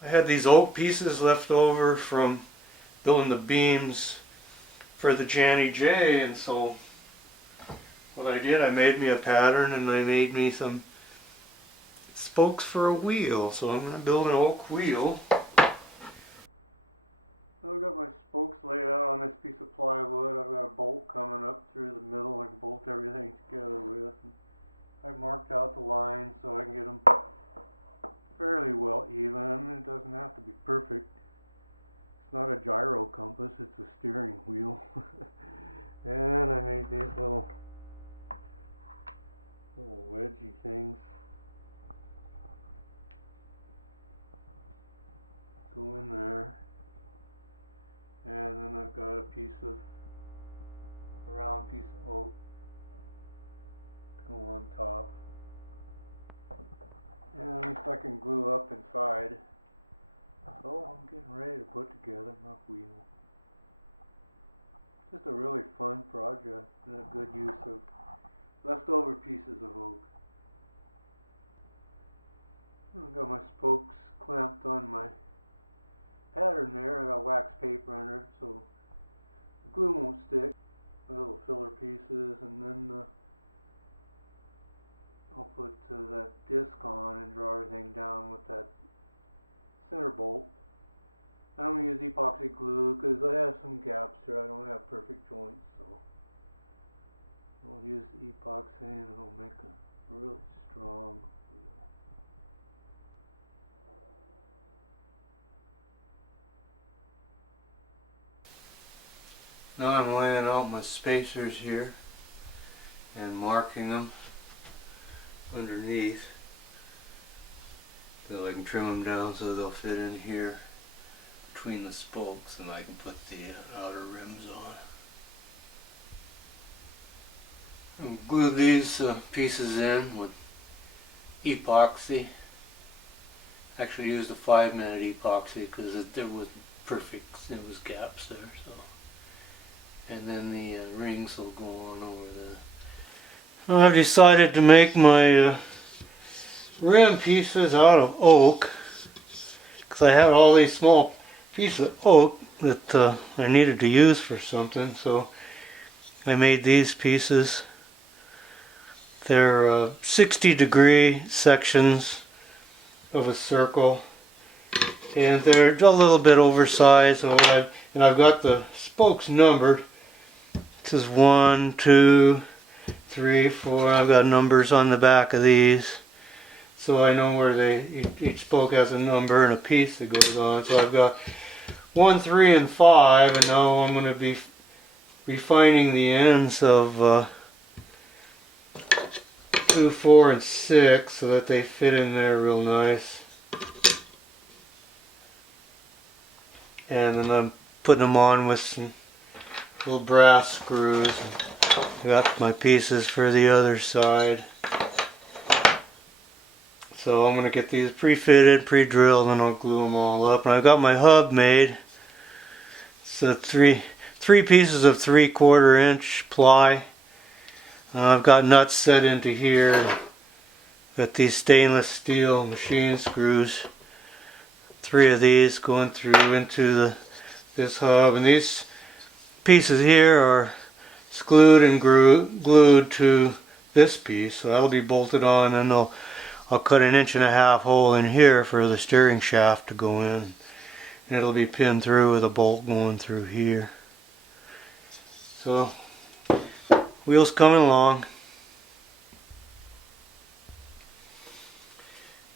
I had these oak pieces left over from building the beams for the Janny J, and so what I did, I made me a pattern and I made me some spokes for a wheel. So I'm going to build an oak wheel. I've got my spokes laid out on this piece of plywood. I've got a bolt coming up through the middle I can bolt everything together with. And I've marked out the lines so I can get them fairly well even. It doesn't have to be perfect. It's not a gyro compass, it's a steering wheel. And I made these little wedgy things go in there. And then I've got a round piece of oak to go on top. And at least I can glue up inside. So I'm getting ready to put together my wheel. Just a really fun project and a good use of leftover pieces of oak. I've got my spokes clamped on my pattern there. I got wax paper under it so the glue won't stick. My little filler pieces, and then I'll put that disc on and draw everything down with that center bolt. I'm going to use epoxy glue because I have some gaps here. I don't have perfect joints, so I'll use epoxy and it'll make a really strong wheel. Now I'm laying out my spacers here and marking them underneath so I can trim them down so they'll fit in here between the spokes, and I can put the outer rims on. I'll glue these pieces in with epoxy. Actually used a 5-minute epoxy because there wasn't perfect, there was gaps there. So, and then the rings will go on over this. I've decided to make my rim pieces out of oak because I had all these small pieces of oak that I needed to use for something, so I made these pieces. They're 60-degree sections of a circle, and they're a little bit oversized, and I've got the spokes numbered. This is 1, 2, 3, 4. I've got numbers on the back of these, so I know where each spoke has a number and a piece that goes on. So I've got 1, 3, and 5, and now I'm going to be refining the ends of 2, 4, and 6 so that they fit in there real nice. And then I'm putting them on with some little brass screws. Got my pieces for the other side. So I'm going to get these pre-fitted, pre-drilled, and I'll glue them all up. And I've got my hub made. So three pieces of 3/4 inch ply. I've got nuts set into here. Got these stainless steel machine screws. 3 of these going through into this hub. And these pieces here are screwed and glued to this piece. So that'll be bolted on, and I'll cut an 1.5 inch hole in here for the steering shaft to go in. And it'll be pinned through with a bolt going through here. So, wheels coming along.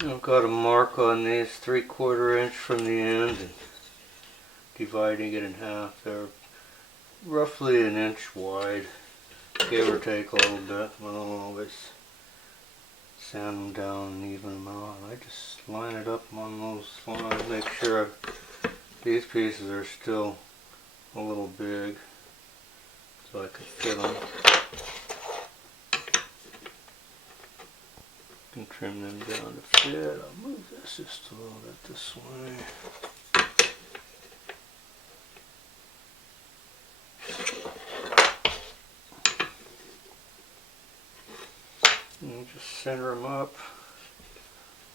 I've got a mark on these 3/4 inch from the end, and dividing it in half. They're roughly 1 inch wide, give or take a little bit. I'll always sand them down an even amount. I just line it up on those lines, make sure these pieces are still a little big so I can fit them. Can trim them down to fit. I'll move this just a little bit this way. And we'll just center them up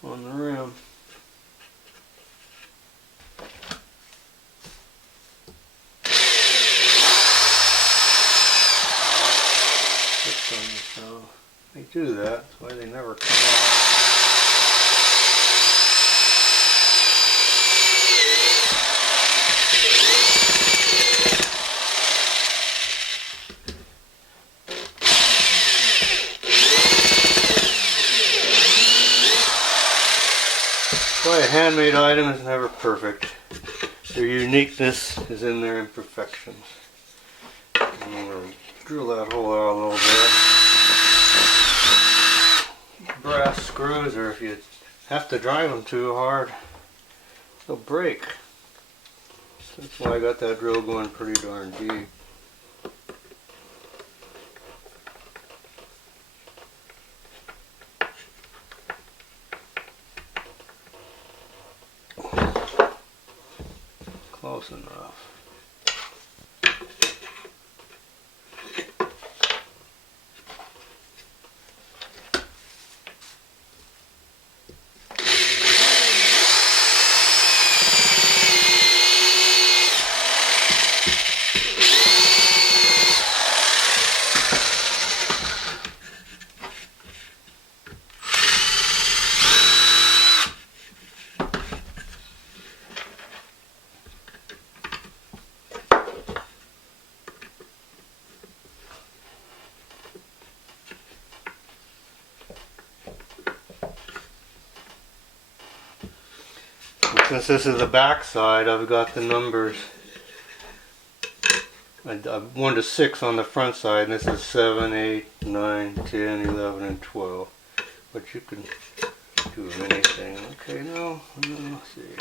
on the rim. handmade item is never perfect. Their uniqueness is in their imperfections. I'm going to drill that hole out a little bit. Brass screws, or if you have to drive them too hard, they'll break. That's why I got that drill going pretty darn deep. Close enough. Since this is the back side, I've got the numbers 1 to 6 on the front side, and this is 7, 8, 9, 10, 11, and 12. But you can do anything. Okay, now, let's see.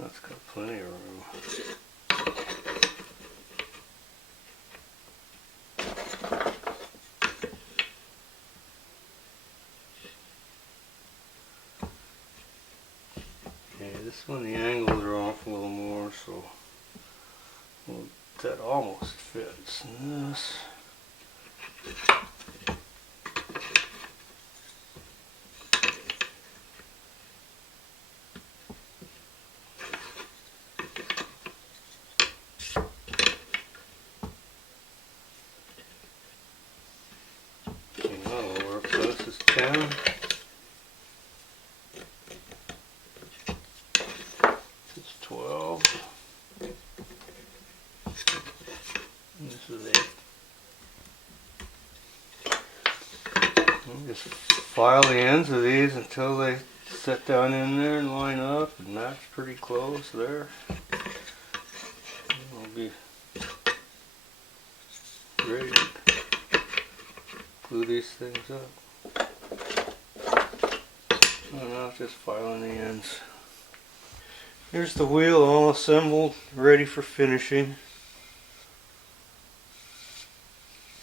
That's got plenty of room. This one the angles are off a little more, so that almost fits. And this. Okay, that'll work. So this is 10. This is it. Just file the ends of these until they set down in there and line up and match pretty close there. I'll be ready to glue these things up. And now just filing the ends. Here's the wheel all assembled, ready for finishing.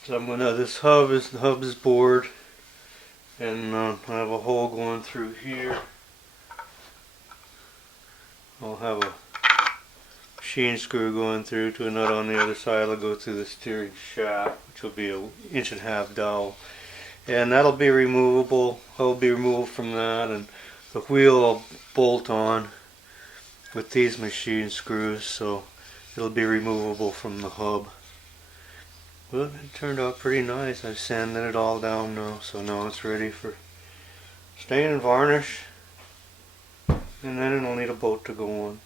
So I'm gonna, the hub is bored, and I have a hole going through here. I'll have a machine screw going through to a nut on the other side. I'll go through the steering shaft, which will be an 1.5 inch dowel, and that'll be removable. I'll be removed from that, and the wheel I'll bolt on with these machine screws, so it'll be removable from the hub. Well, it turned out pretty nice. I've sanded it all down now, so now it's ready for stain and varnish, and then it'll need a boat to go on.